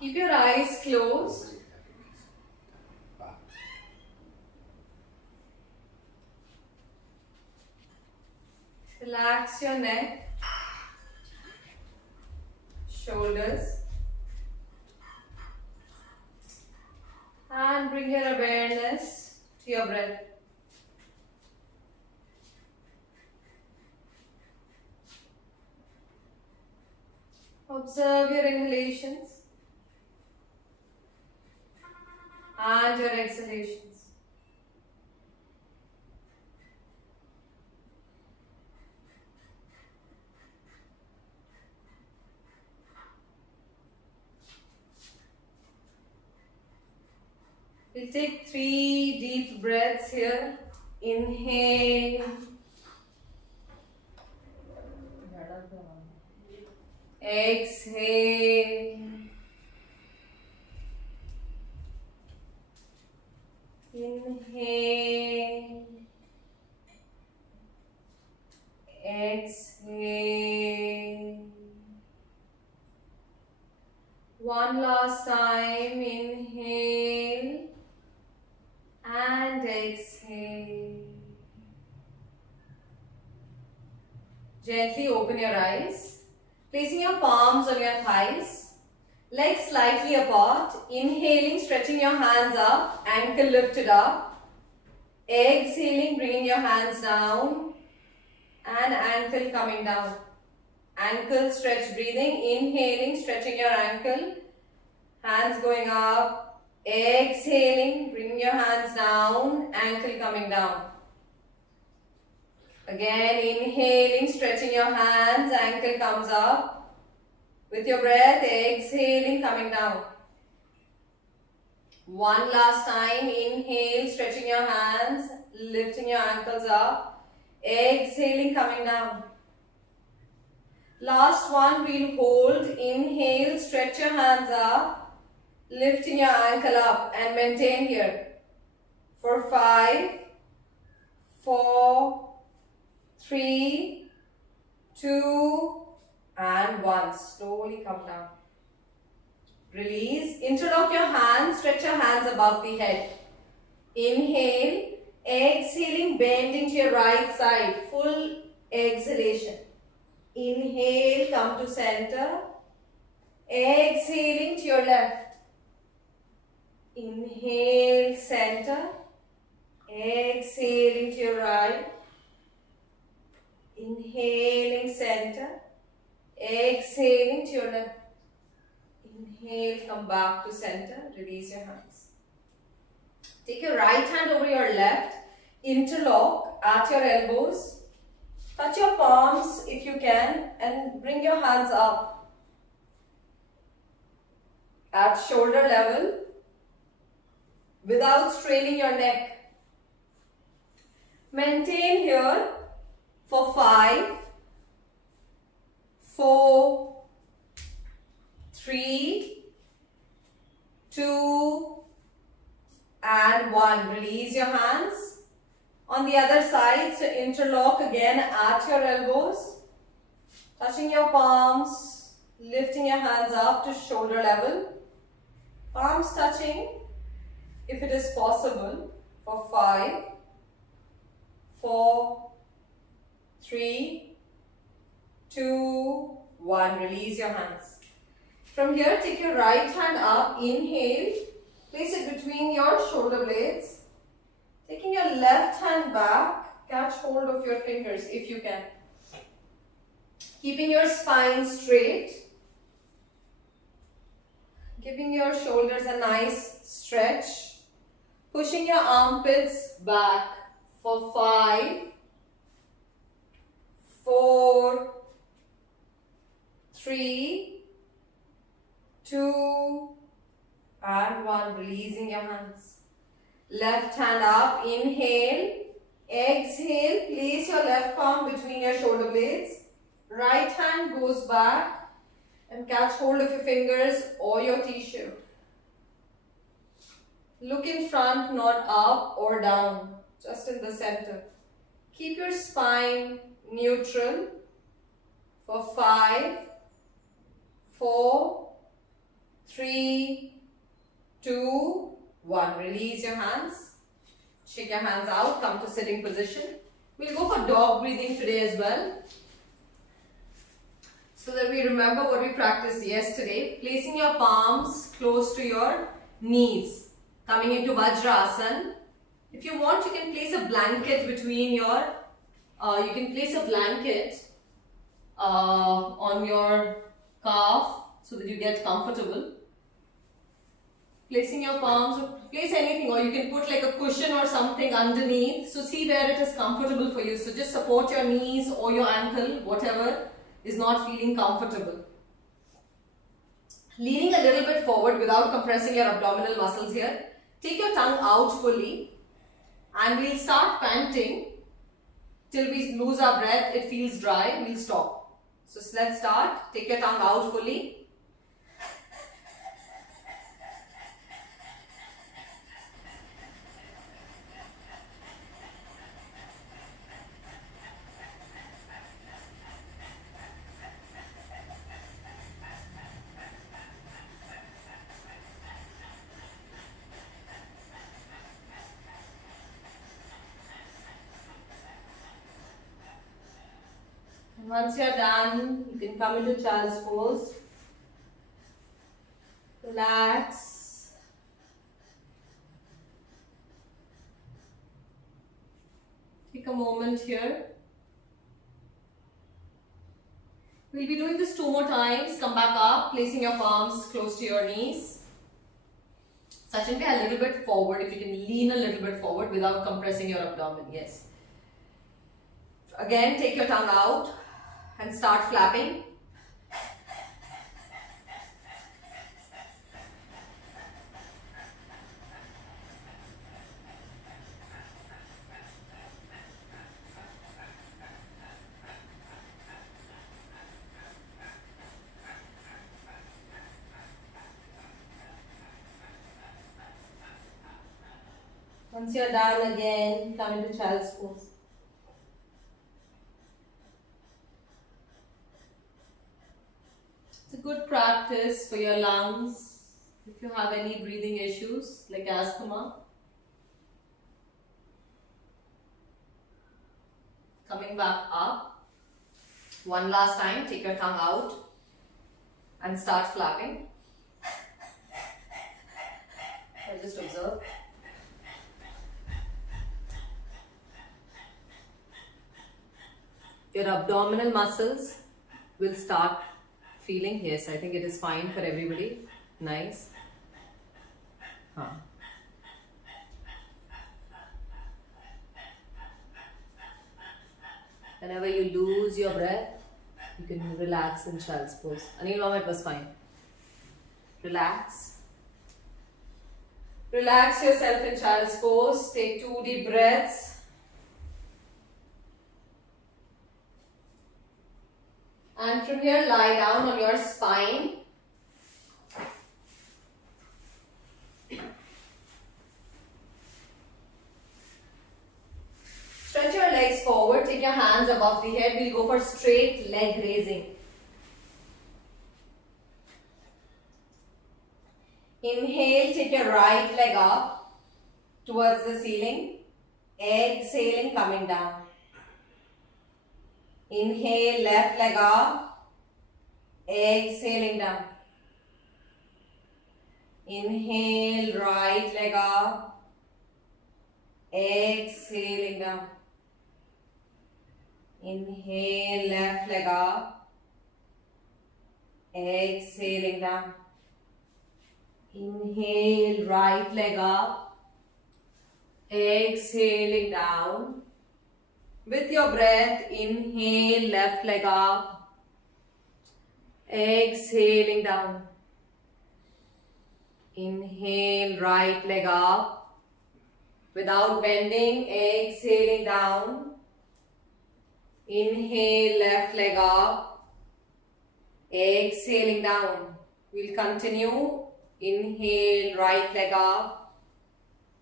Keep your eyes closed. Relax your neck, shoulders, and bring your awareness to your breath. Observe your inhalations and your exhalations. We'll take 3 deep breaths here. Inhale. Exhale. Inhale. Exhale. One last time. Inhale and exhale. Gently open your eyes, placing your palms on your thighs, legs slightly apart. Inhaling, stretching your hands up, ankle lifted up. Exhaling, bringing your hands down and ankle coming down. Ankle stretch breathing. Inhaling, stretching your ankle, hands going up. Exhaling, bringing your hands down, ankle coming down. Again, inhaling, stretching your hands, ankle comes up. With your breath, exhaling, coming down. One last time, inhale, stretching your hands, lifting your ankles up. Exhaling, coming down. Last one, we'll hold. Inhale, stretch your hands up, lifting your ankle up and maintain here for 5, 4, 3, 2, and 1. Slowly come down. Release. Interlock your hands. Stretch your hands above the head. Inhale. Exhaling. Bending to your right side. Full exhalation. Inhale. Come to center. Exhaling to your left. Inhale, center. Exhaling to your right. Inhaling, center. Exhaling to your left. Inhale, come back to center. Release your hands. Take your right hand over your left. Interlock at your elbows. Touch your palms if you can and bring your hands up at shoulder level without straining your neck. Maintain here for 5, 4, 3, 2, and 1. Release your hands. On the other side, so interlock again at your elbows, touching your palms, lifting your hands up to shoulder level, palms touching if it is possible for 5, 4, 3, 2, 1. Release your hands. From here, take your right hand up, inhale, place it between your shoulder blades. Taking your left hand back, catch hold of your fingers if you can. Keeping your spine straight. Giving your shoulders a nice stretch. Pushing your armpits back for 5, 4, 3, 2, and 1. Releasing your hands. Left hand up, inhale, exhale, place your left palm between your shoulder blades. Right hand goes back and catch hold of your fingers or your tissue. Look in front, not up or down, just in the center. Keep your spine neutral for 5, 4, 3, 2, 1. Release your hands. Shake your hands out. Come to sitting position. We'll go for dog breathing today as well, so that we remember what we practiced yesterday. Placing your palms close to your knees. Coming into Vajrasana. If you want, you can place a blanket between your, you can place a blanket on your calf so that you get comfortable. Placing your palms, or place anything, or you can put like a cushion or something underneath. So see where it is comfortable for you. So just support your knees or your ankle, whatever is not feeling comfortable. Leaning a little bit forward without compressing your abdominal muscles here. Take your tongue out fully and we'll start panting till we lose our breath. It feels dry, we'll stop. So let's start. Take your tongue out fully. Once you're done, you can come into child's pose. Relax. Take a moment here. We'll be doing this 2 more times. Come back up, placing your palms close to your knees. Sachin, a little bit forward. If you can lean a little bit forward without compressing your abdomen. Yes. Again, take your tongue out and start flapping. Once you're done, again, come into child's pose. It's a good practice for your lungs if you have any breathing issues like asthma. Coming back up. One last time, take your tongue out and start flapping. I'll just observe. Your abdominal muscles will start feeling. Yes, I think it is fine for everybody. Nice. Whenever you lose your breath, you can relax in child's pose. Anil Mama, it was fine. Relax. Relax yourself in child's pose. Take 2 deep breaths. And from here, lie down on your spine. Stretch your legs forward. Take your hands above the head. We'll go for straight leg raising. Inhale, take your right leg up towards the ceiling. Exhaling, coming down. Inhale, left leg up, exhaling down. Inhale, right leg up, exhaling down. Inhale, left leg up, exhaling down. Inhale, right leg up, exhaling down. With your breath, inhale, left leg up, exhaling down. Inhale, right leg up, without bending, exhaling down. Inhale, left leg up, exhaling down. We'll continue. Inhale, right leg up,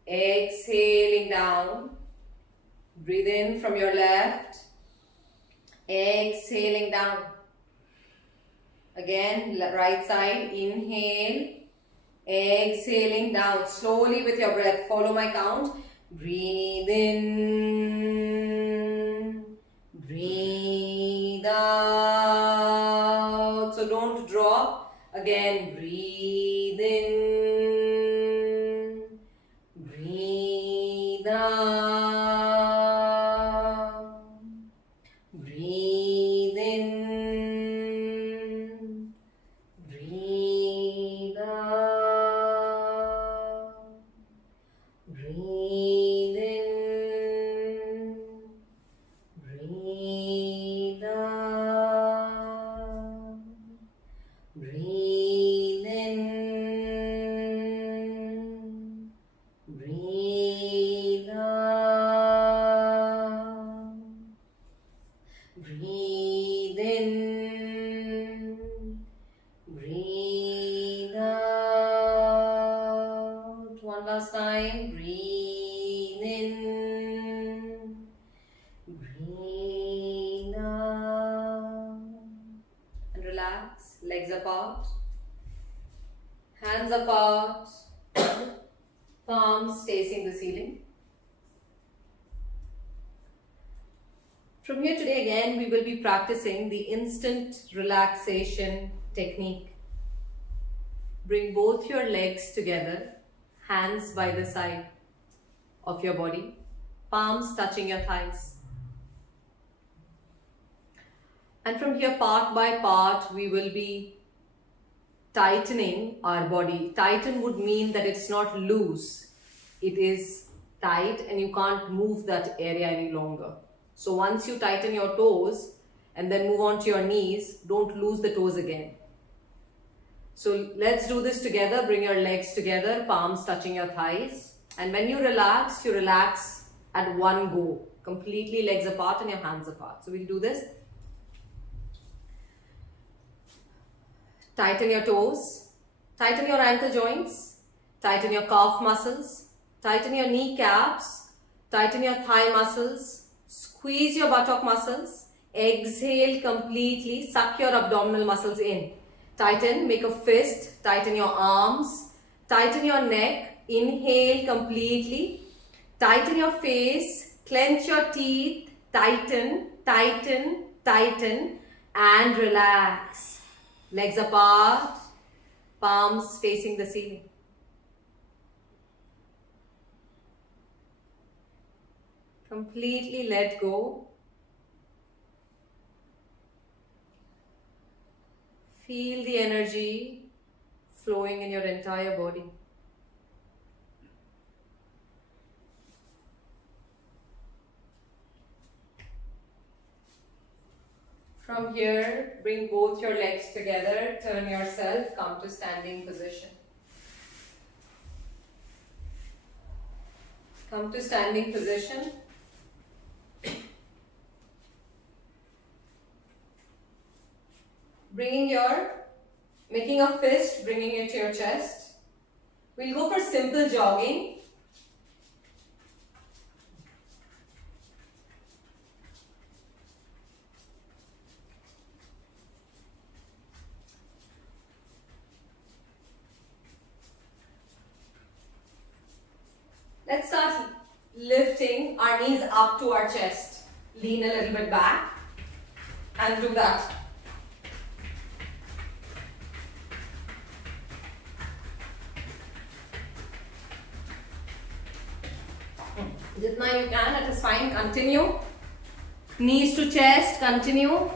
exhaling down. Breathe in from your left, exhaling down. Again, right side, inhale, exhaling down slowly with your breath. Follow my count. Breathe in, breathe out. So don't drop. Again, breathe in, breathe out. Breathe in, breathe out. Breathe in, breathe out. Breathe in, breathe out. Breathe in, breathe out. One last time. Breathe in, breathe out. And relax. Legs apart, hands apart, palms facing the ceiling. From here today again, we will be practicing the instant relaxation technique. Bring both your legs together, hands by the side of your body, palms touching your thighs. And from here, part by part, we will be tightening our body. Tighten would mean that it's not loose. It is tight and you can't move that area any longer. So once you tighten your toes and then move on to your knees, don't lose the toes again. So let's do this together. Bring your legs together, palms touching your thighs. And when you relax at one go. Completely legs apart and your hands apart. So we'll do this. Tighten your toes. Tighten your ankle joints. Tighten your calf muscles. Tighten your kneecaps. Tighten your thigh muscles. Squeeze your buttock muscles. Exhale completely. Suck your abdominal muscles in. Tighten, make a fist. Tighten your arms. Tighten your neck. Inhale completely. Tighten your face. Clench your teeth. Tighten, tighten, tighten. And relax. Legs apart. Palms facing the ceiling. Completely let go. Feel the energy flowing in your entire body. From here, bring both your legs together, turn yourself, come to standing position. Come to standing position. Making a fist, bringing it to your chest. We'll go for simple jogging. Let's start lifting our knees up to our chest. Lean a little bit back and do that. Jitna you can, that is fine. Continue. Knees to chest, continue.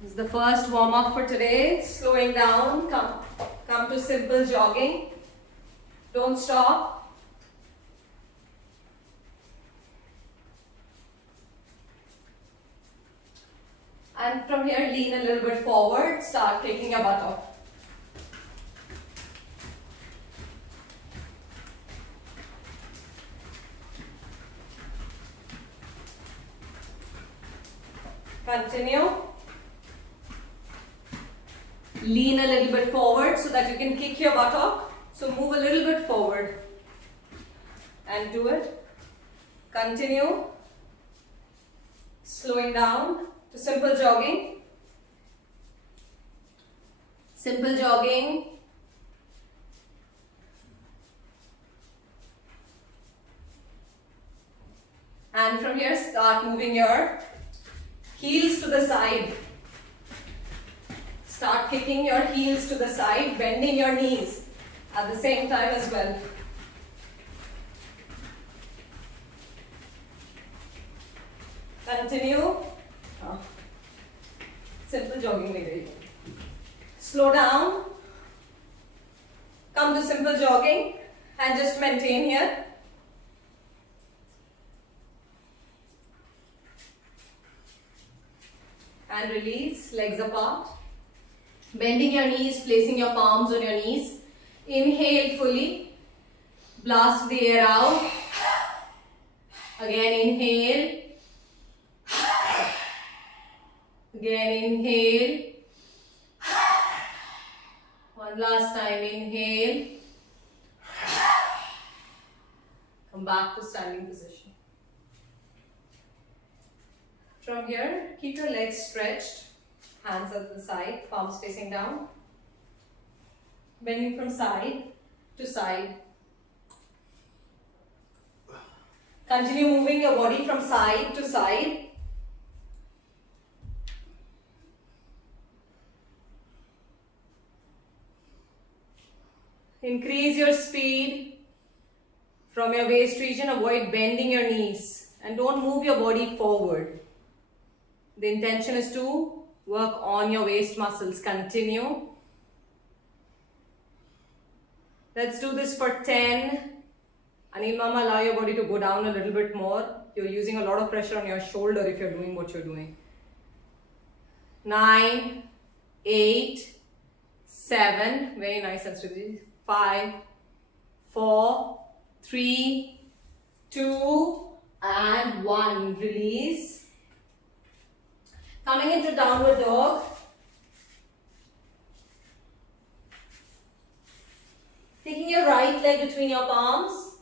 This is the first warm up for today. Slowing down, come to simple jogging. Don't stop. And from here, lean a little bit forward. Start kicking your butt off. Continue. Lean a little bit forward so that you can kick your buttock. So move a little bit forward and do it. Continue. Slowing down. to simple jogging. Simple jogging. And from here, start moving your heels to the side. Start kicking your heels to the side, bending your knees at the same time as well. Continue. Simple jogging mein gayi. Slow down. Come to simple jogging and just maintain here. And release, legs apart. Bending your knees, placing your palms on your knees. Inhale fully. Blast the air out. Again inhale. Again inhale. One last time, inhale. Come back to standing position. From here, keep your legs stretched, hands at the side, palms facing down. Bending from side to side. Continue moving your body from side to side. Increase your speed from your waist region. Avoid bending your knees and don't move your body forward. The intention is to work on your waist muscles. Continue. Let's do this for 10. Anil Mama, allow your body to go down a little bit more. You're using a lot of pressure on your shoulder if you're doing what you're doing. 9, 8, 7. Very nice, Sanskrit. 5, 4, 3, 2, and 1. Release. Coming into downward dog. Taking your right leg between your palms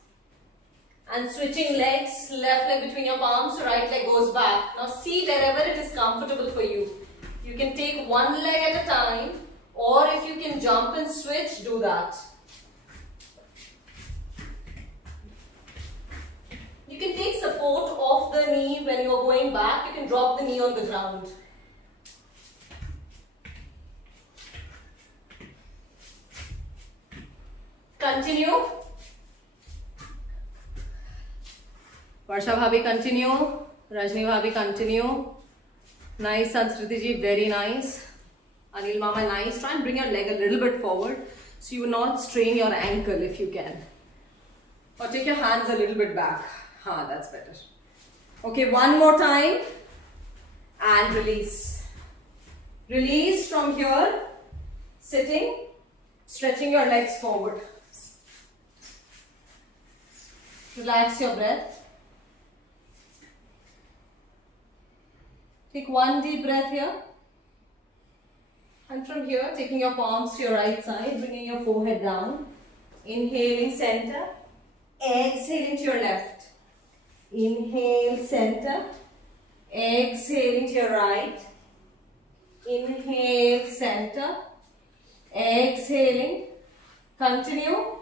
and switching legs, left leg between your palms, right leg goes back. Now see wherever it is comfortable for you. You can take one leg at a time, or if you can jump and switch, do that. You can take support of the knee when you are going back. You can drop the knee on the ground. Continue. Varsha Bhabhi, continue. Rajni Bhabhi, continue. Nice, Sanskriti ji, very nice. Anil Mama, nice. Try and bring your leg a little bit forward so you will not strain your ankle if you can. Or take your hands a little bit back. That's better. Okay, one more time. And release. Release from here. Sitting. Stretching your legs forward. Relax your breath. Take one deep breath here. And from here, taking your palms to your right side, bringing your forehead down. Inhaling center. Exhaling to your left. Inhale center. Exhaling to your right. Inhale center. Exhaling. Continue.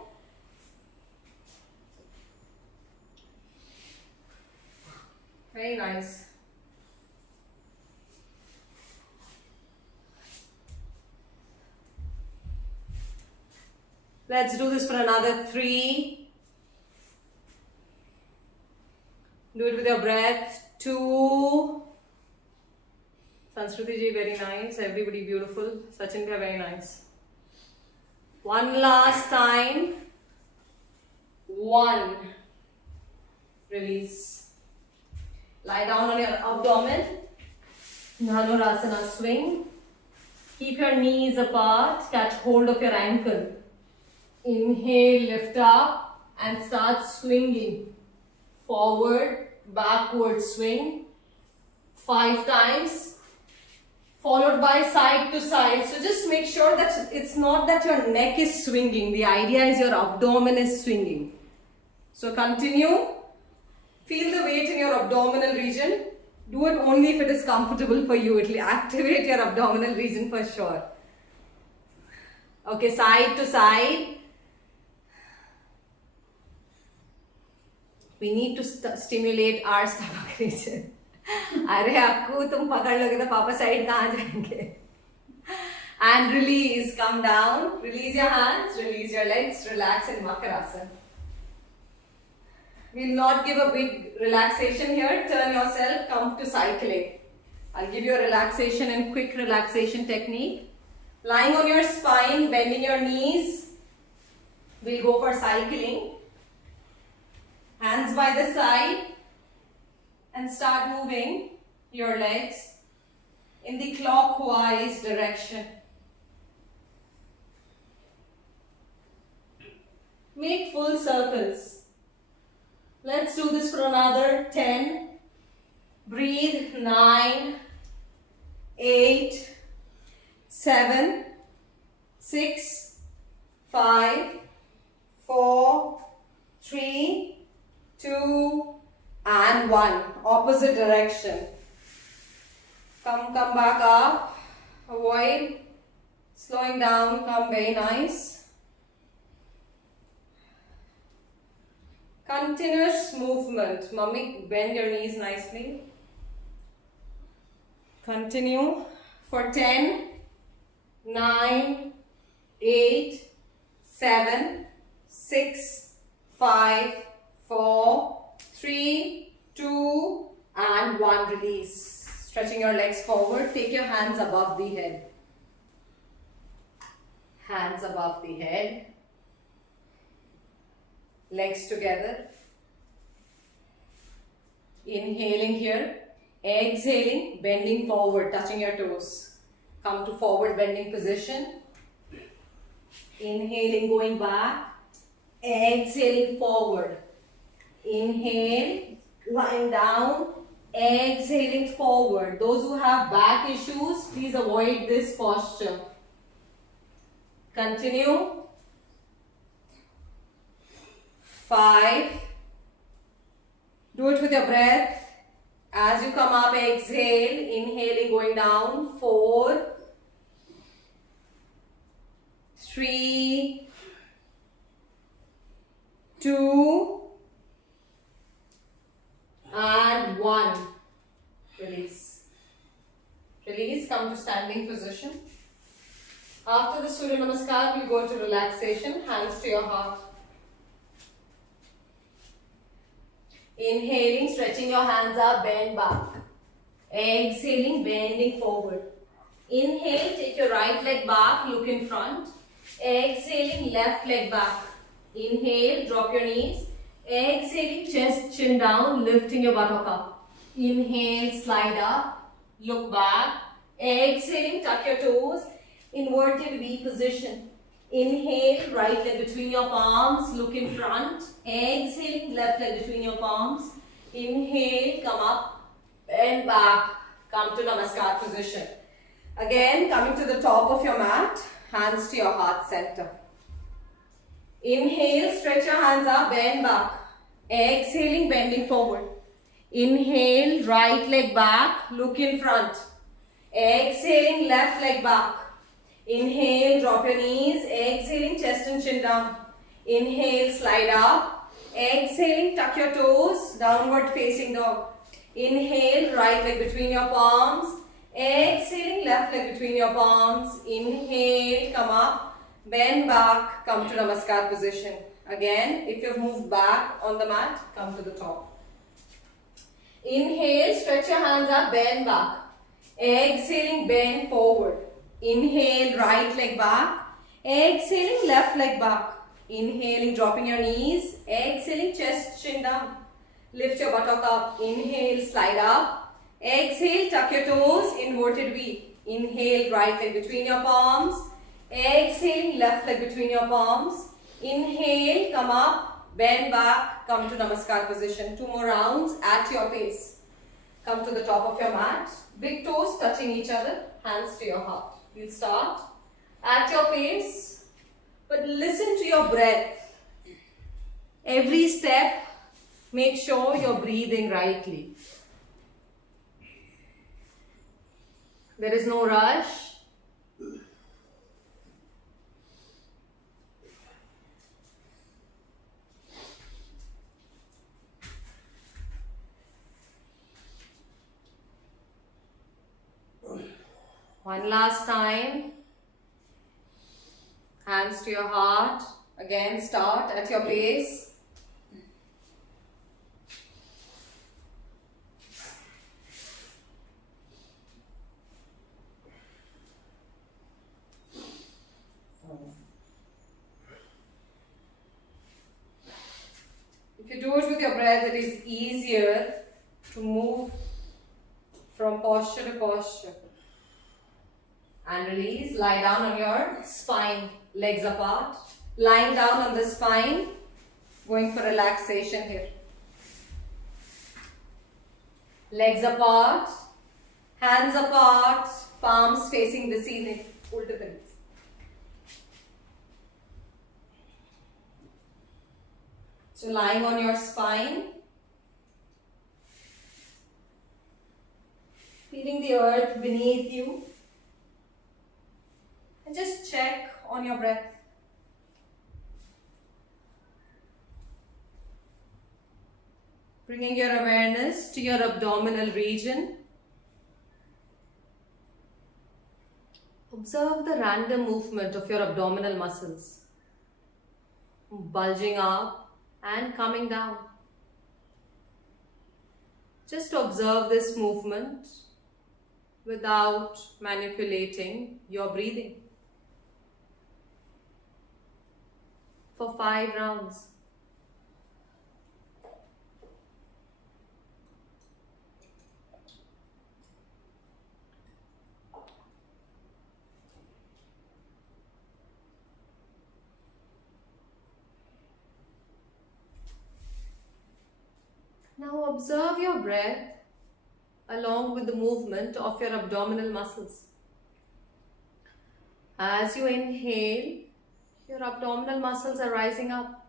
Very nice. Let's do this for another 3. Do it with your breath. 2. Sanskriti ji, very nice. Everybody beautiful. Sachin bhai, very nice. One last time. 1. Release. Lie down on your abdomen. Dhanurasana swing. Keep your knees apart. Catch hold of your ankle. Inhale, lift up and start swinging. Forward, backward swing. 5 times. Followed by side to side. So just make sure that it's not that your neck is swinging. The idea is your abdomen is swinging. So continue. Feel the weight in your abdominal region. Do it only if it is comfortable for you. It will activate your abdominal region for sure. Okay, side to side. We need to stimulate our stomach region. अरे अक्कू तुम पकड़ लोगे तो पापा side कहाँ जाएंगे? And release, come down, release your hands, release your legs, relax in Makarasana. We'll not give a big relaxation here, turn yourself, come to cycling. I'll give you a relaxation and quick relaxation technique. Lying on your spine, bending your knees, we'll go for cycling. Hands by the side and start moving your legs in the clockwise direction. Make full circles. Let's do this for another 10. Breathe. 9, 8, 7, 6, 5, 4, 3, 2, and 1. Opposite direction. Come back up. Avoid slowing down. Come very nice. Continuous movement. Mummy, bend your knees nicely. Continue for 10, 9, 8, 7, 6, 5, 4, 3, 2, and 1. Release. Stretching your legs forward. Take your hands above the head. Hands above the head. Legs together. Inhaling here. Exhaling, bending forward, touching your toes. Come to forward bending position. Inhaling, going back. Exhaling forward. Inhale, lying down. Exhaling forward. Those who have back issues, please avoid this posture. Continue. 5. Do it with your breath. As you come up, exhale. Inhaling, going down. 4, 3, 2, and 1. Release. Release. Come to standing position. After the Surya Namaskar, we go to relaxation. Hands to your heart. Inhaling, stretching your hands up, bend back. Exhaling, bending forward. Inhale, take your right leg back, look in front. Exhaling, left leg back. Inhale, drop your knees. Exhaling, chest, chin down, lifting your buttock up. Inhale, slide up, look back. Exhaling, tuck your toes, inverted V position. Inhale, right leg between your palms, look in front. Exhaling, left leg between your palms. Inhale, come up, bend back, come to Namaskar position. Again, coming to the top of your mat, hands to your heart center. Inhale, stretch your hands up, bend back. Exhaling, bending forward. Inhale, right leg back, look in front. Exhaling, left leg back. Inhale, drop your knees. Exhaling, chest and chin down. Inhale, slide up. Exhaling, tuck your toes, downward facing dog. Inhale, right leg between your palms. Exhaling, left leg between your palms. Inhale, come up, bend back, come to Namaskar position. Again, if you've moved back on the mat, come to the top. Inhale, stretch your hands up, bend back. Exhaling, bend forward. Inhale, right leg back. Exhaling, left leg back. Inhaling, dropping your knees. Exhaling, chest, chin down. Lift your buttock up. Inhale, slide up. Exhale, tuck your toes, inverted V. Inhale, right leg between your palms. Exhaling, left leg between your palms. Inhale, come up, bend back, come to Namaskar position. 2 more rounds at your pace. Come to the top of your mat. Big toes touching each other. Hands to your heart. We'll start at your pace, but listen to your breath. Every step, make sure you're breathing rightly. There is no rush. One last time. Hands to your heart. Again, start at your pace. If you do it with your breath, it is easier to move from posture to posture. And release. Lie down on your spine, legs apart. Lying down on the spine, going for relaxation here. Legs apart, hands apart, palms facing the ceiling. Ulte the knees. So lying on your spine, feeling the earth beneath you. And just check on your breath. Bringing your awareness to your abdominal region. Observe the random movement of your abdominal muscles, bulging up and coming down. Just observe this movement without manipulating your breathing. For 5 rounds. Now observe your breath along with the movement of your abdominal muscles. As you inhale, your abdominal muscles are rising up.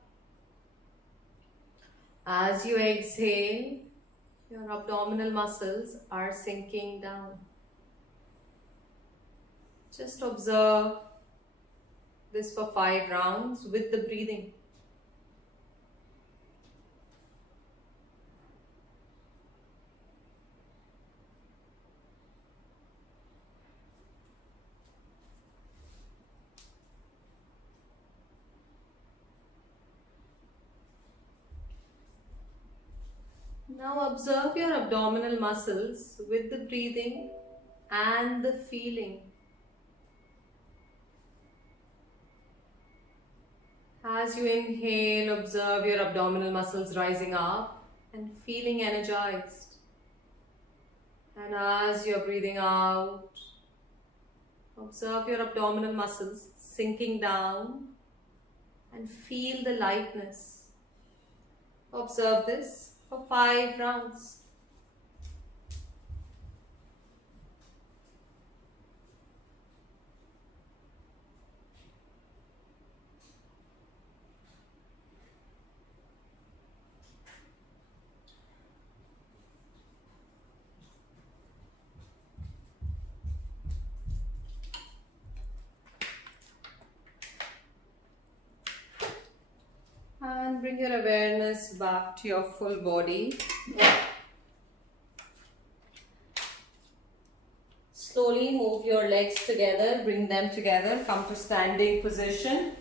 As you exhale, your abdominal muscles are sinking down. Just observe this for 5 rounds with the breathing. Now observe your abdominal muscles with the breathing and the feeling. As you inhale, observe your abdominal muscles rising up and feeling energized. And as you're breathing out, observe your abdominal muscles sinking down and feel the lightness. Observe this for 5 rounds. And bring your awareness back to your full body. Slowly move your legs together, bring them together, come to standing position.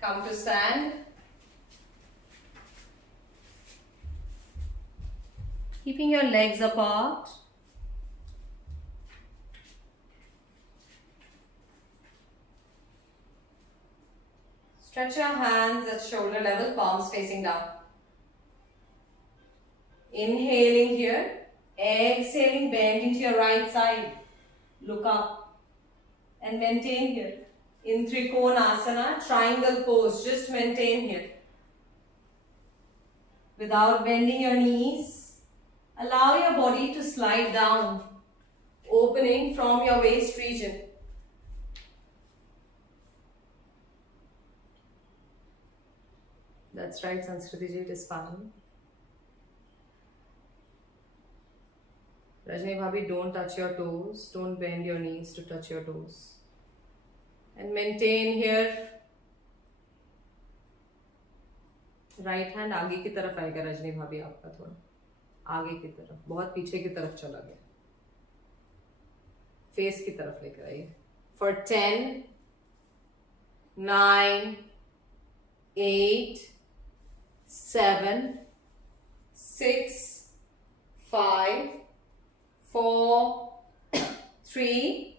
Come to stand. Keeping your legs apart. Stretch your hands at shoulder level, palms facing down. Inhaling here, exhaling, bend into your right side. Look up and maintain here. In Trikonasana, triangle pose, just maintain here. Without bending your knees, allow your body to slide down, opening from your waist region. That's right, Sanskriti ji, it is fine. Rajni Bhabhi, don't touch your toes. Don't bend your knees to touch your toes. And maintain here. Right hand आगे की तरफ आएगा रजनी भाभी, आपका थोड़ा आगे की तरफ, बहुत पीछे की तरफ चला गया, फेस की तरफ लेकर आइए. For 10, 9, 8, 7, 6, 5, 4, 3,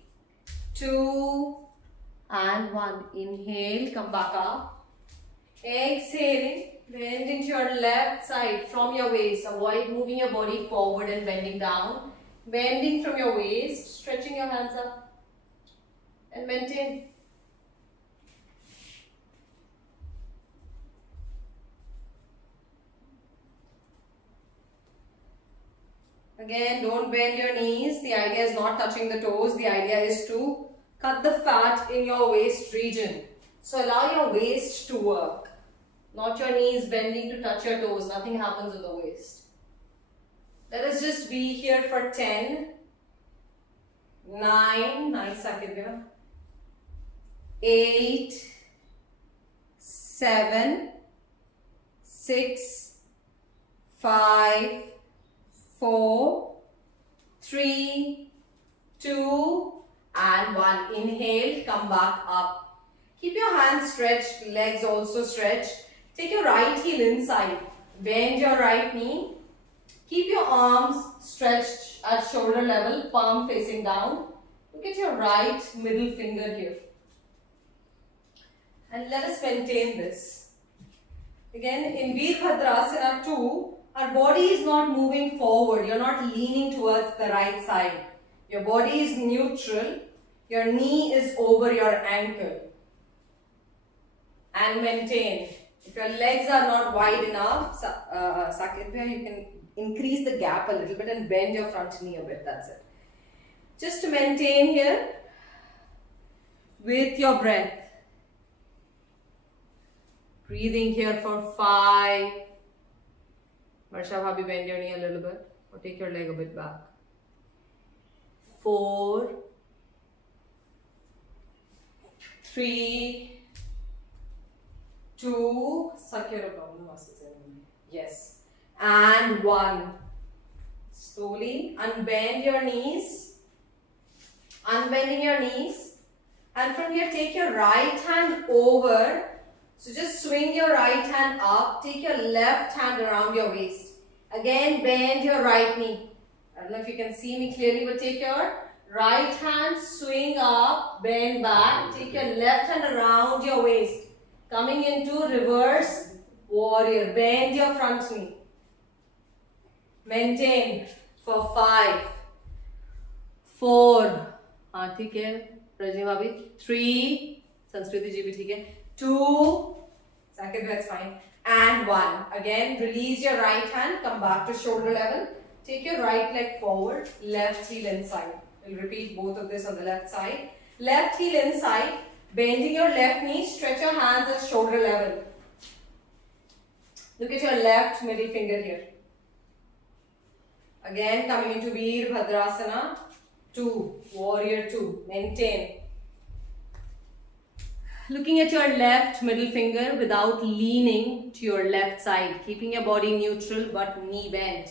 2, and 1. Inhale, come back up. Exhaling, bend into your left side from your waist. Avoid moving your body forward and bending down. Bending from your waist, stretching your hands up. And maintain. Again, don't bend your knees. The idea is not touching the toes. The idea is to cut the fat in your waist region. So allow your waist to work. Not your knees bending to touch your toes. Nothing happens in the waist. Let us just be here for 10, 9, nice Sakidya, 8, 7, 6, 5, 4, 3, 2, and 1. Inhale, come back up. Keep your hands stretched, legs also stretched. Take your right heel inside. Bend your right knee. Keep your arms stretched at shoulder level, palm facing down. Look at your right middle finger here. And let us maintain this. Again, in Veerbhadrasana 2, our body is not moving forward. You're not leaning towards the right side. Your body is neutral. Your knee is over your ankle. And maintain. If your legs are not wide enough, Sakidbhya, you can increase the gap a little bit and bend your front knee a bit. That's it. Just to maintain here with your breath. Breathing here for 5. Varsha Bhabhi, bend your knee a little bit or take your leg a bit back. 4, 3, 2, suck your abdominal muscles in. Yes. And 1. Slowly unbend your knees. Unbending your knees. And from here, take your right hand over. So just swing your right hand up. Take your left hand around your waist. Again, bend your right knee. I don't know if you can see me clearly, but take your right hand, swing up, bend back. Take your left hand around your waist. Coming into reverse warrior. Bend your front knee. Maintain for 5, 4, ठीक है रजनी भाभी, 3, संस्कृति जी भी ठीक है, 2, Sakidbhya, that's fine, and 1. Again, release your right hand, come back to shoulder level, take your right leg forward, left heel inside. We'll repeat both of this on the left side. Left heel inside, bending your left knee, stretch your hands at shoulder level. Look at your left middle finger here. Again, coming into Veerbhadrasana 2, warrior 2, maintain. Looking at your left middle finger without leaning to your left side, keeping your body neutral but knee bent.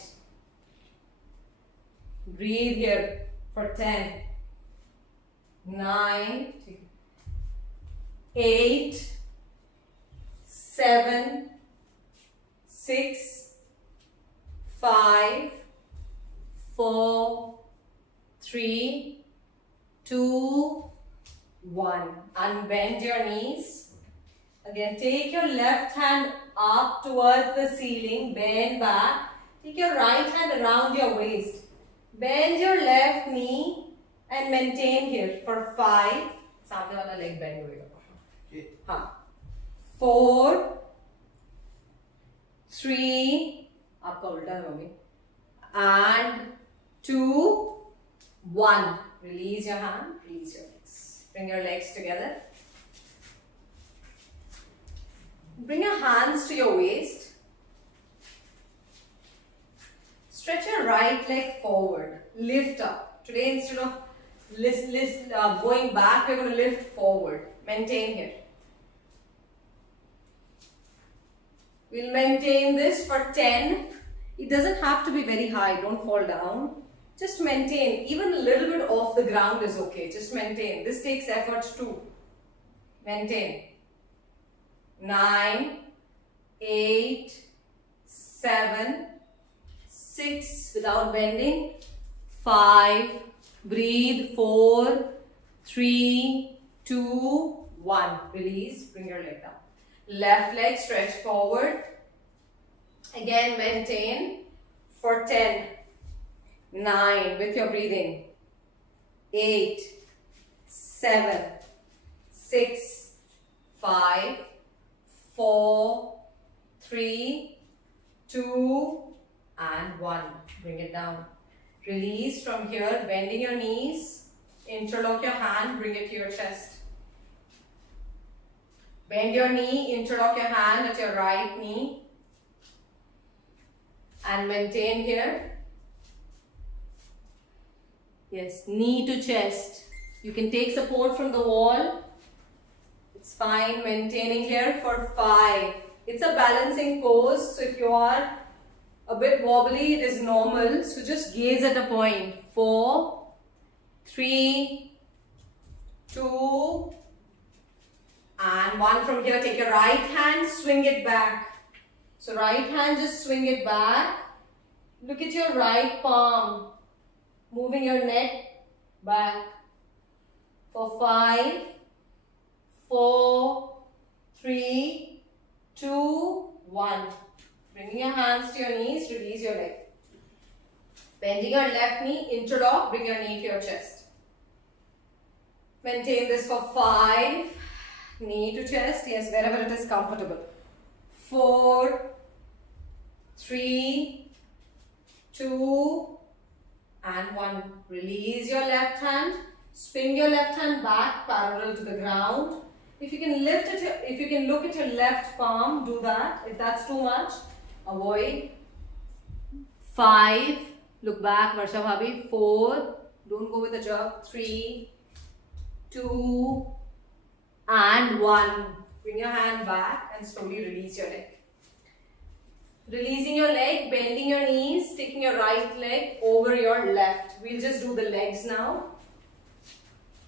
Breathe here for 10, 9, 8, 7, 6, 5, 4, 3, 2, 1. Unbend your knees. Again, take your left hand up towards the ceiling. Bend back. Take your right hand around your waist. Bend your left knee and maintain here for 5. सामने वाला leg bend होएगा. हाँ. 4, 3. आपका उल्टा है mummy. And 2, 1. Release your hand, release your legs. Bring your legs together. Bring your hands to your waist. Stretch your right leg forward. Lift up. Today, instead of going back, we're going to lift forward. Maintain here. We'll maintain this for 10. It doesn't have to be very high. Don't fall down. Just maintain. Even a little bit off the ground is okay. Just maintain. This takes effort too. Maintain. 9, 8, 7, 6 without bending. 5. Breathe. 4, 3, 2, 1. Release. Bring your leg down. Left leg stretch forward. Again, maintain for 10. 9 with your breathing. 8, 7, 6, 5, 4, 3, 2, and 1. Bring it down. Release from here, bending your knees. Interlock your hand, bring it to your chest. Bend your knee, interlock your hand at your right knee. And maintain here. Yes, knee to chest. You can take support from the wall. It's fine. Maintaining here for 5. It's a balancing pose. So if you are a bit wobbly, it is normal. So just gaze at a point. 4, 3, 2, and 1. From here, take your right hand, swing it back. So right hand, just swing it back. Look at your right palm. Moving your neck back. For 5, 4, 3, 2, 1. Bringing your hands to your knees, release your leg. Bending your left knee, interlock, bring your knee to your chest. Maintain this for 5. Knee to chest, yes, wherever it is comfortable. 4, 3, 2, and 1. Release your left hand. Swing your left hand back parallel to the ground. If you can lift it, if you can look at your left palm, do that. If that's too much, avoid. 5. Look back, Varsha Bhabhi. 4. Don't go with a jerk. 3, 2, and 1. Bring your hand back and slowly release your leg. Releasing your leg, bending your knees, taking your right leg over your left. We'll just do the legs now.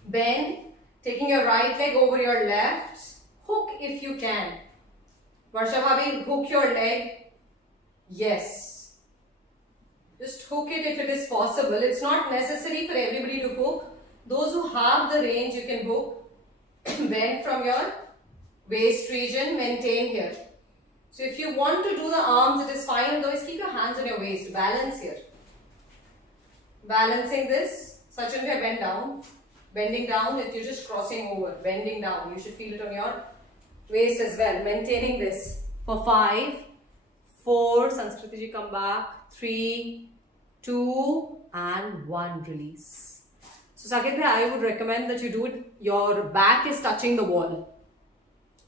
Bend, taking your right leg over your left. Hook if you can. Varsha Bhabhi, hook your leg. Yes. Just hook it if it is possible. It's not necessary for everybody to hook. Those who have the range, you can hook. Bend from your waist region, maintain here. So if you want to do the arms, it is fine. Otherwise, keep your hands on your waist. Balance here. Balancing this. Sachin bhai, bend down. Bending down, you're just crossing over. Bending down. You should feel it on your waist as well. Maintaining this for 5, 4. Sanskriti ji, come back. 3, 2, and 1. Release. So Saket bhai, I would recommend that you do it. Your back is touching the wall.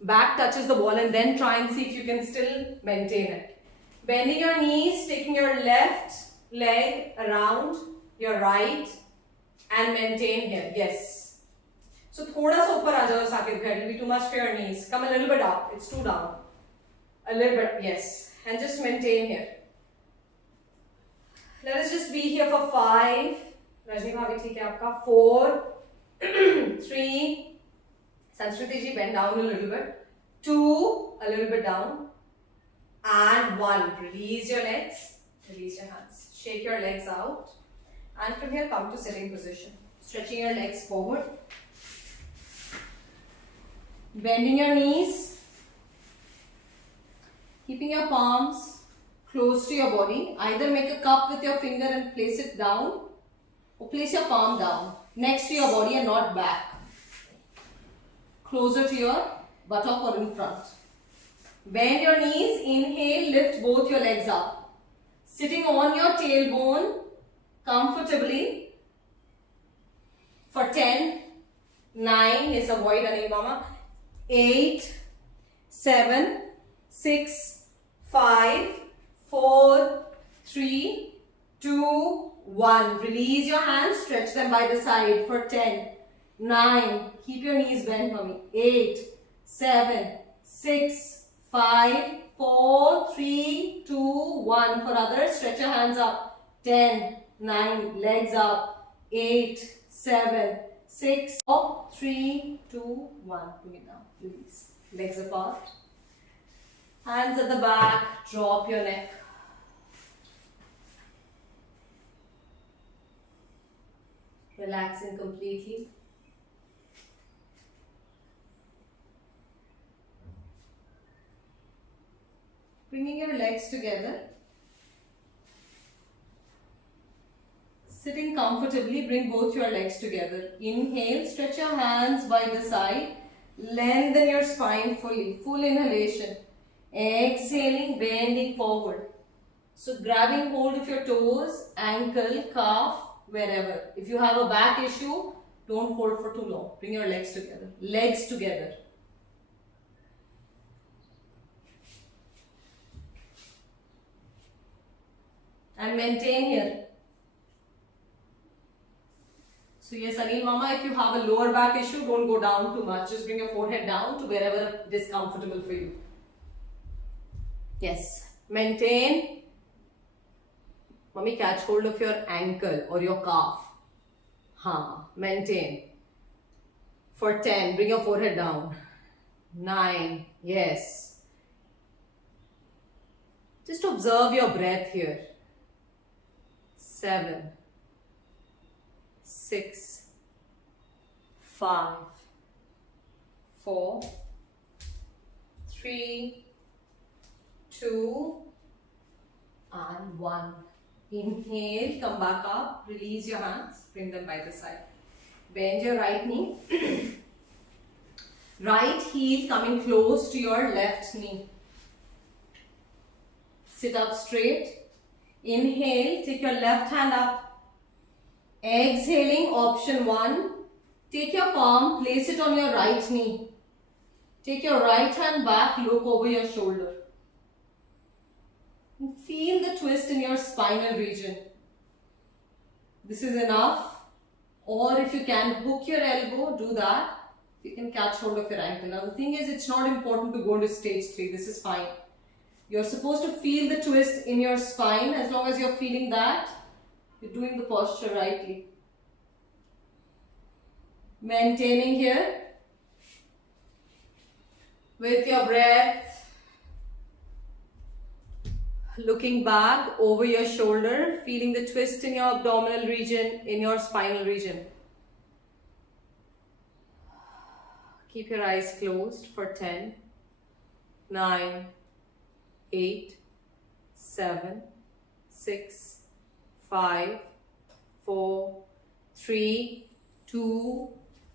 Back touches the wall, and then try and see if you can still maintain it. Bending your knees, taking your left leg around your right and maintain here. Yes. So thoda sa upar aa jao, Saket bhai. It will be too much for your knees. Come a little bit up. It's too down. A little bit, yes. And just maintain here. Let us just be here for 5. Rajni Bhabhi, theek hai aapka. 4, 3. Sanskriti ji, bend down a little bit. 2, a little bit down. And 1. Release your legs. Release your hands. Shake your legs out. And from here, come to sitting position. Stretching your legs forward. Bending your knees. Keeping your palms close to your body. Either make a cup with your finger and place it down. Or place your palm down. Next to your body and not back. Closer to your buttock or in front. Bend your knees. Inhale, lift both your legs up. Sitting on your tailbone comfortably for 10, 9, yes, avoid Anil Mama, 8, 7, 6, 5, 4, 3, 2, 1. Release your hands, stretch them by the side for 10, 9. Keep your knees bent, mommy. 8, 7, 6, 5, 4, 3, 2, 1. For others, stretch your hands up. 10, 9. Legs up. 8, 7, 6, 4, 3, 2, 1. Bring it down. Release. Legs apart. Hands at the back. Drop your neck. Relaxing completely. Bringing your legs together. Sitting comfortably, bring both your legs together. Inhale, stretch your hands by the side. Lengthen your spine fully. Full inhalation. Exhaling, bending forward. So grabbing hold of your toes, ankle, calf, wherever. If you have a back issue, don't hold for too long. Bring your legs together. Legs together. And maintain here. So yes, Anil Mama, if you have a lower back issue, don't go down too much. Just bring your forehead down to wherever it is comfortable for you. Yes. Maintain. Mommy, catch hold of your ankle or your calf. Maintain. For 10, bring your forehead down. 9, yes. Just observe your breath here. 7, 6, 5, 4, 3, 2, and 1. Inhale, come back up, release your hands, bring them by the side. Bend your right knee. Right heel coming close to your left knee. Sit up straight. Inhale, take your left hand up. Exhaling, option 1. Take your palm, place it on your right knee. Take your right hand back, look over your shoulder. And feel the twist in your spinal region. This is enough. Or if you can hook your elbow, do that. You can catch hold of your ankle. Now the thing is, it's not important to go into stage 3. This is fine. You're supposed to feel the twist in your spine. As long as you're feeling that, you're doing the posture rightly. Maintaining here. With your breath. Looking back over your shoulder, feeling the twist in your abdominal region, in your spinal region. Keep your eyes closed for 10, 9, 8, 7, 6, 5, 4, 3, 2,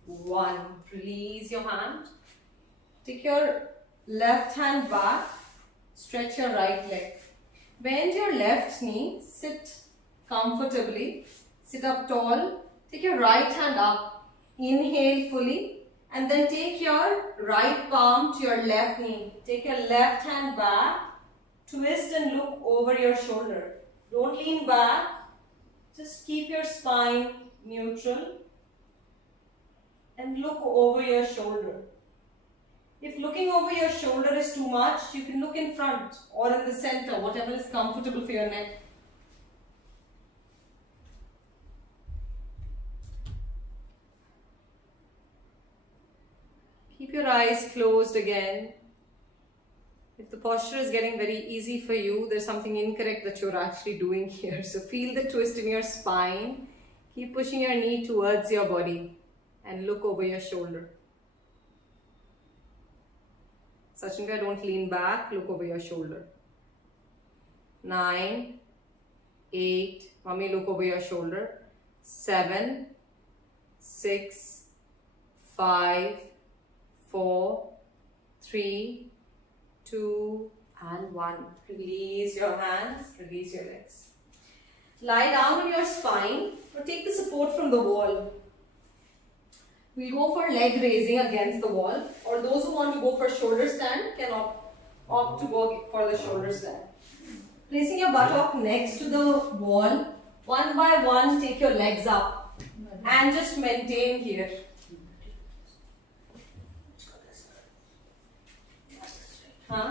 1. Release your hand. Take your left hand back. Stretch your right leg. Bend your left knee. Sit comfortably. Sit up tall. Take your right hand up. Inhale fully. And then take your right palm to your left knee. Take your left hand back. Twist and look over your shoulder. Don't lean back. Just keep your spine neutral. And look over your shoulder. If looking over your shoulder is too much, you can look in front or in the center, whatever is comfortable for your neck. Keep your eyes closed again. If the posture is getting very easy for you, there's something incorrect that you're actually doing here. So feel the twist in your spine. Keep pushing your knee towards your body and look over your shoulder. Sachinka, don't lean back, look over your shoulder. 9, 8, mommy, look over your shoulder. 7, 6, 5, 4, 3, 2, and 1. Release your hands, release your legs. Lie down on your spine or take the support from the wall. We'll go for leg raising against the wall, or those who want to go for shoulder stand can opt to go for the shoulder stand. Placing your buttock next to the wall, One by one, take your legs up and just maintain here. हाँ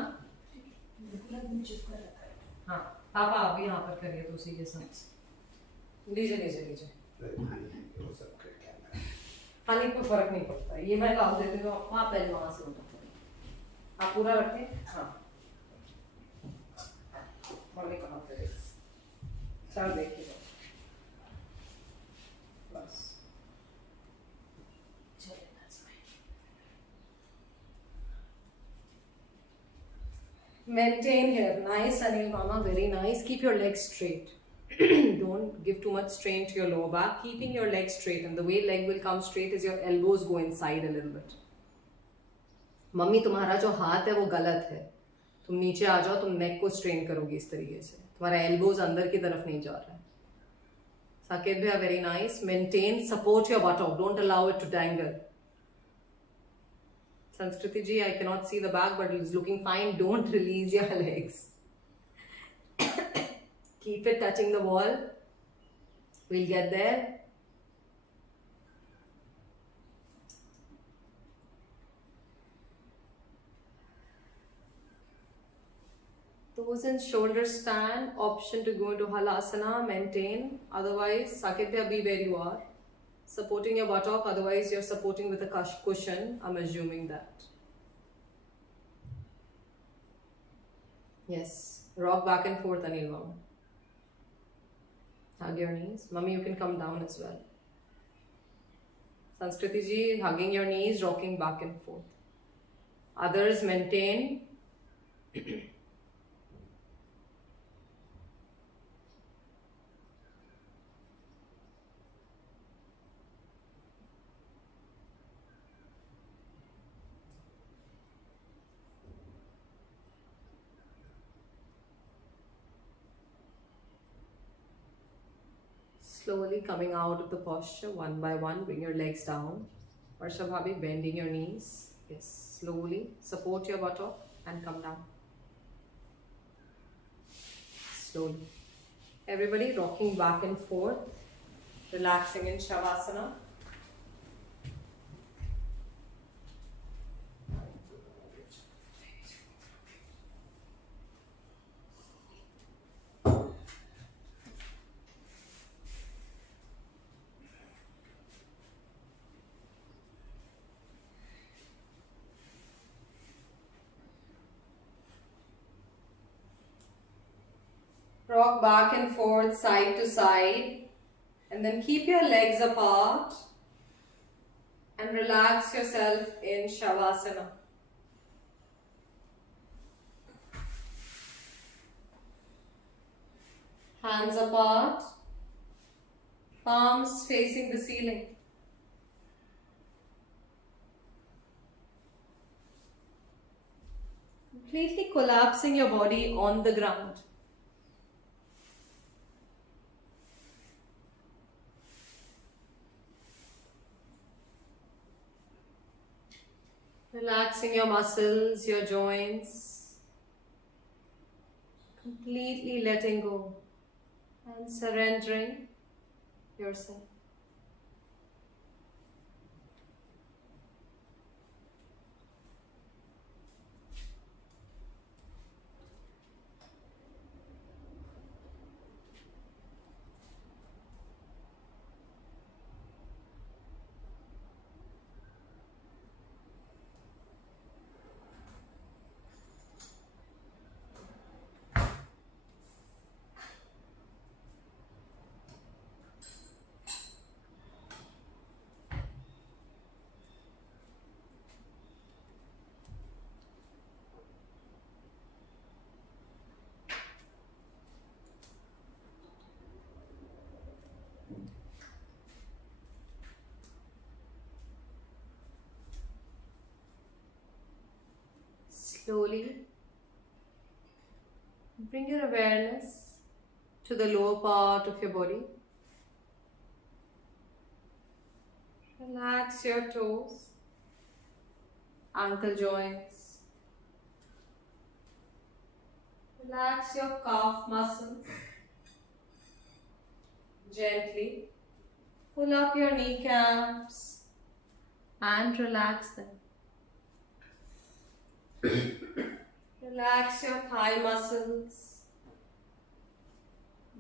हाँ पापा अभी यहाँ पर करिए तो सीधे सांस लीजिए लीजिए लीजिए हानि कोई फर्क नहीं पड़ता ये मैं डाल देती हूँ आप पहले वहां से उठा आप पूरा रखें हाँ मम्मी कहाँ पे सर देखिए बस maintain here. Nice, Anil Mama. Very nice. Keep your legs straight. Don't give too much strain to your lower back. Keeping your legs straight. And the way leg will come straight is your elbows go inside a little bit. Mummy तुम्हारा जो हाथ है वो गलत है. तुम नीचे आ जाओ, तुम नेक को स्ट्रेन करोगी इस तरीके से. तुम्हारा एल्बोज अंदर की तरफ नहीं जा रहा है. Saket bhaiya, very nice. Maintain, support your buttock. Don't allow it to dangle. Sanskriti ji, I cannot see the back, but it's looking fine. Don't release your legs. Keep it touching the wall. We'll get there. Toes and shoulders stand. Option to go into Halasana. Maintain. Otherwise, Sakitya, be where you are. Supporting your buttock, otherwise you're supporting with a cushion. I'm assuming that. Yes. Rock back and forth, Anil Mama. Hug your knees. Mummy, you can come down as well. Sanskriti ji, hugging your knees, rocking back and forth. Others maintain. Slowly coming out of the posture, one by one, bring your legs down. Varsha Bhabi, bending your knees. Yes, slowly support your buttock and come down. Slowly. Everybody rocking back and forth, relaxing in Shavasana. Rock back and forth, side to side, and then keep your legs apart and relax yourself in Shavasana. Hands apart, palms facing the ceiling. Completely collapsing your body on the ground. Relaxing your muscles, your joints, completely letting go and surrendering yourself. Slowly bring your awareness to the lower part of your body. Relax your toes, ankle joints. Relax your calf muscles. Gently pull up your kneecaps and relax them. Relax your thigh muscles,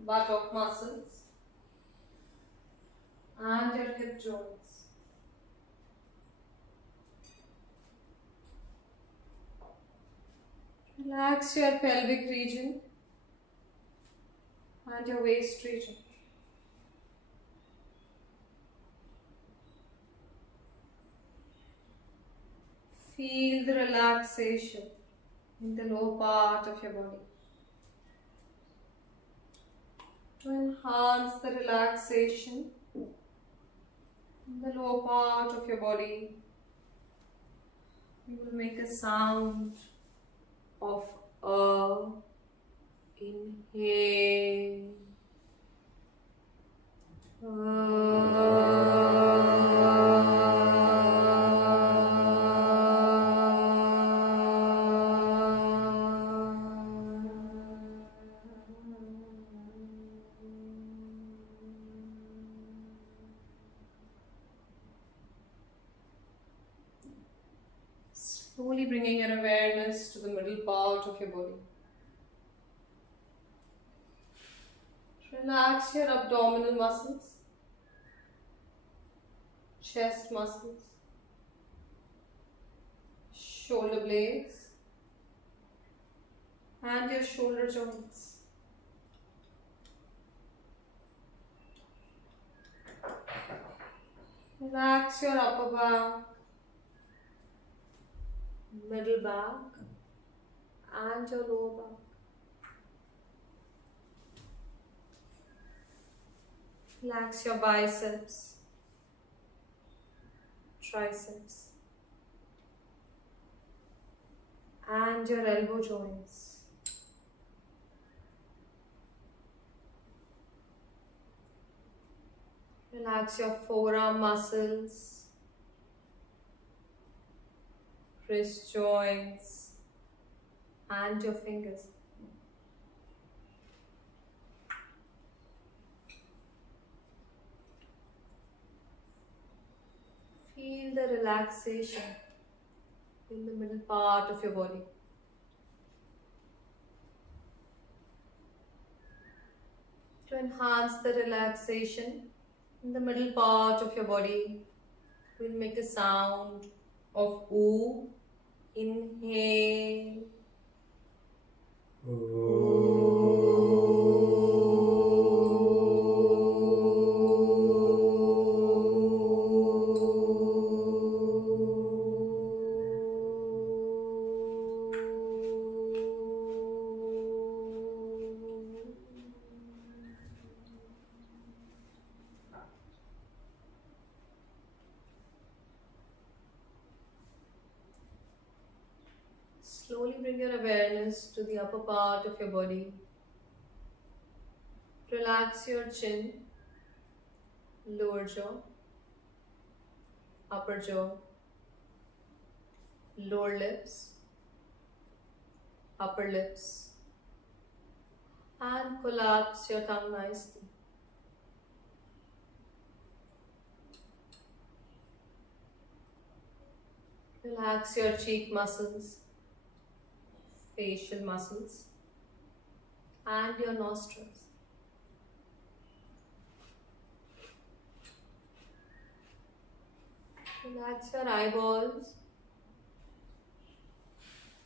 buttock muscles, and your hip joints. Relax your pelvic region and your waist region. Feel the relaxation in the lower part of your body. To enhance the relaxation in the lower part of your body, you will make a sound of a inhale. Slowly bringing your awareness to the middle part of your body. Relax your abdominal muscles, chest muscles, shoulder blades, and your shoulder joints. Relax your upper back, middle back, and your lower back. Relax your biceps, triceps, and your elbow joints. Relax your forearm muscles, wrist joints, and your fingers. Feel the relaxation in the middle part of your body. To enhance the relaxation in the middle part of your body, we'll make a sound of OO. Inhale. Slowly bring your awareness to the upper part of your body. Relax your chin, lower jaw, upper jaw, lower lips, upper lips, and collapse your tongue nicely. Relax your cheek muscles, facial muscles, and your nostrils. Relax your eyeballs,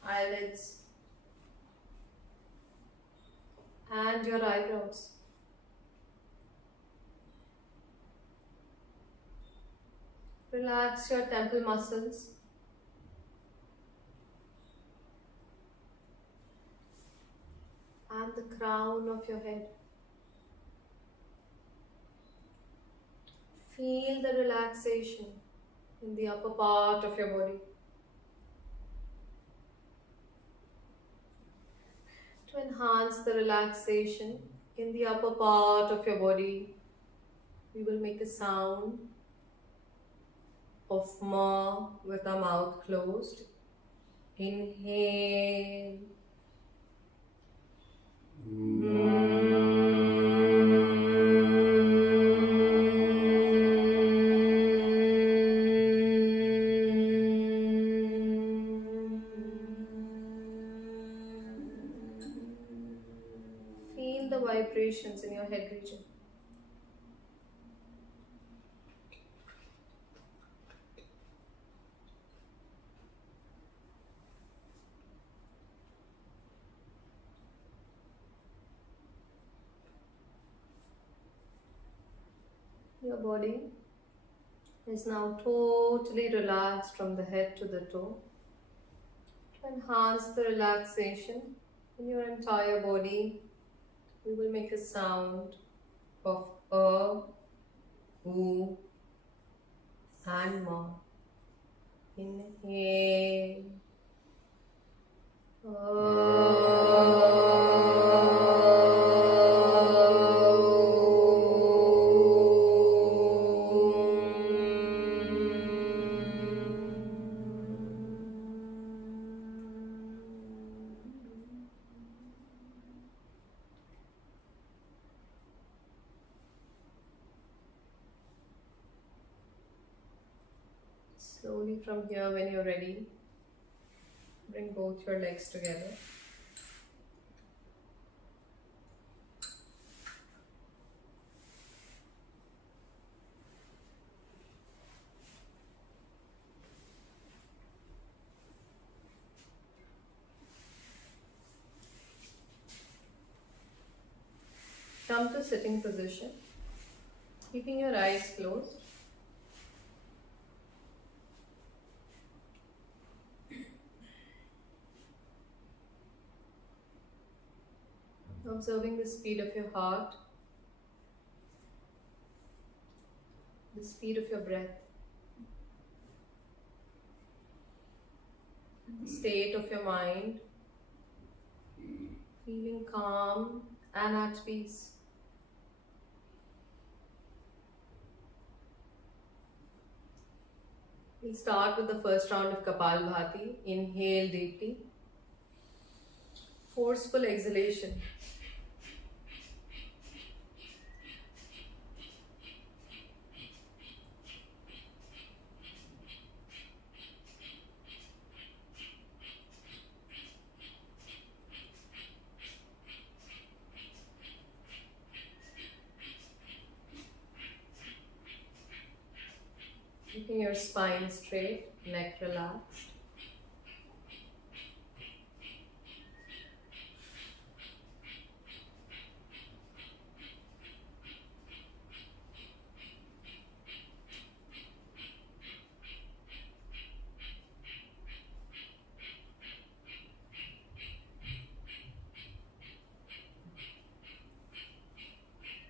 eyelids, and your eyebrows. Relax your temple muscles, and the crown of your head. Feel the relaxation in the upper part of your body. To enhance the relaxation in the upper part of your body, we will make a sound of ma with our mouth closed. Inhale. feel the vibrations in your head region. Your body is now totally relaxed from the head to the toe. To enhance the relaxation in your entire body, we will make a sound of oo, and ma. Inhale. Slowly from here, when you're ready, bring both your legs together. Come to sitting position, keeping your eyes closed. Observing the speed of your heart, the speed of your breath, the state of your mind, feeling calm and at peace. We'll start with the first round of Kapalbhati. Inhale deeply. Forceful exhalation. Keeping your spine straight, neck relaxed.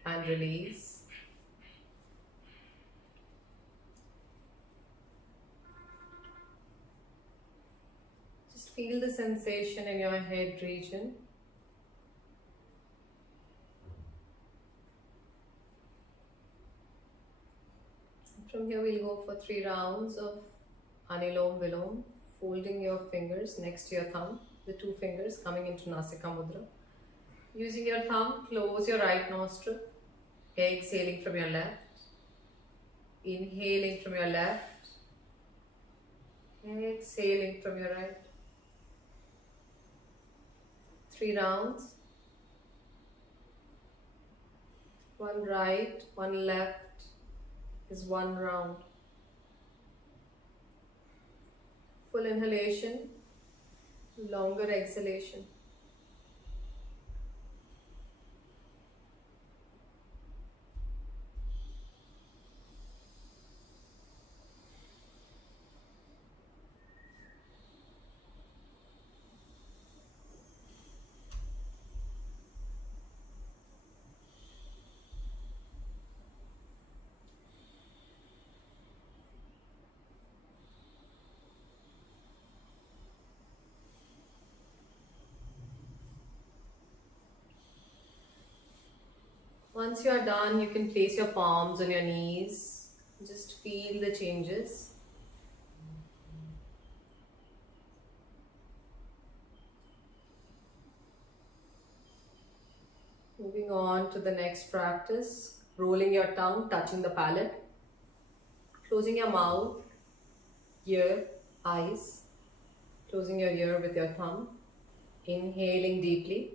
And release. Just feel the sensation in your head region. From here we'll go for 3 rounds of Anilom Vilom, folding your fingers next to your thumb, the 2 fingers coming into Nasika Mudra. Using your thumb, close your right nostril, exhaling from your left, inhaling from your left, exhaling from your right. 3 rounds, 1 right, 1 left is 1 round. Full inhalation, longer exhalation. Once you are done, you can place your palms on your knees. Just feel the changes. Moving on to the next practice, rolling your tongue, touching the palate, closing your mouth, ear, eyes, closing your ear with your thumb, inhaling deeply,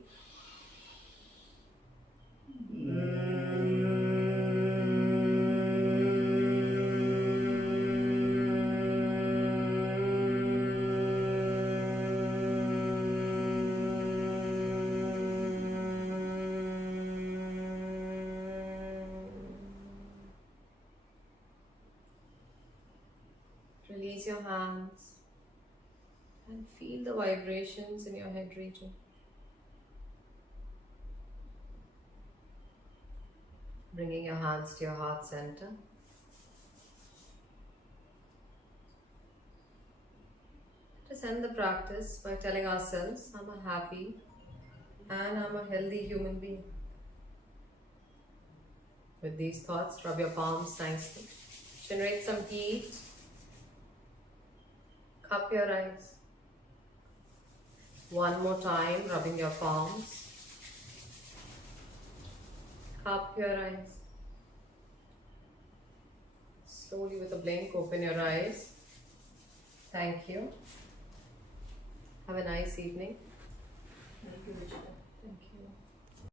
Place your hands and feel the vibrations in your head region. Bringing your hands to your heart center. Let us end the practice by telling ourselves, I'm a happy and I'm a healthy human being. With these thoughts, rub your palms nicely. Generate some heat. Cup your eyes. One more time, rubbing your palms. Cup your eyes. Slowly with a blink, open your eyes. Thank you. Have a nice evening. Thank you, Ruchita. Thank you.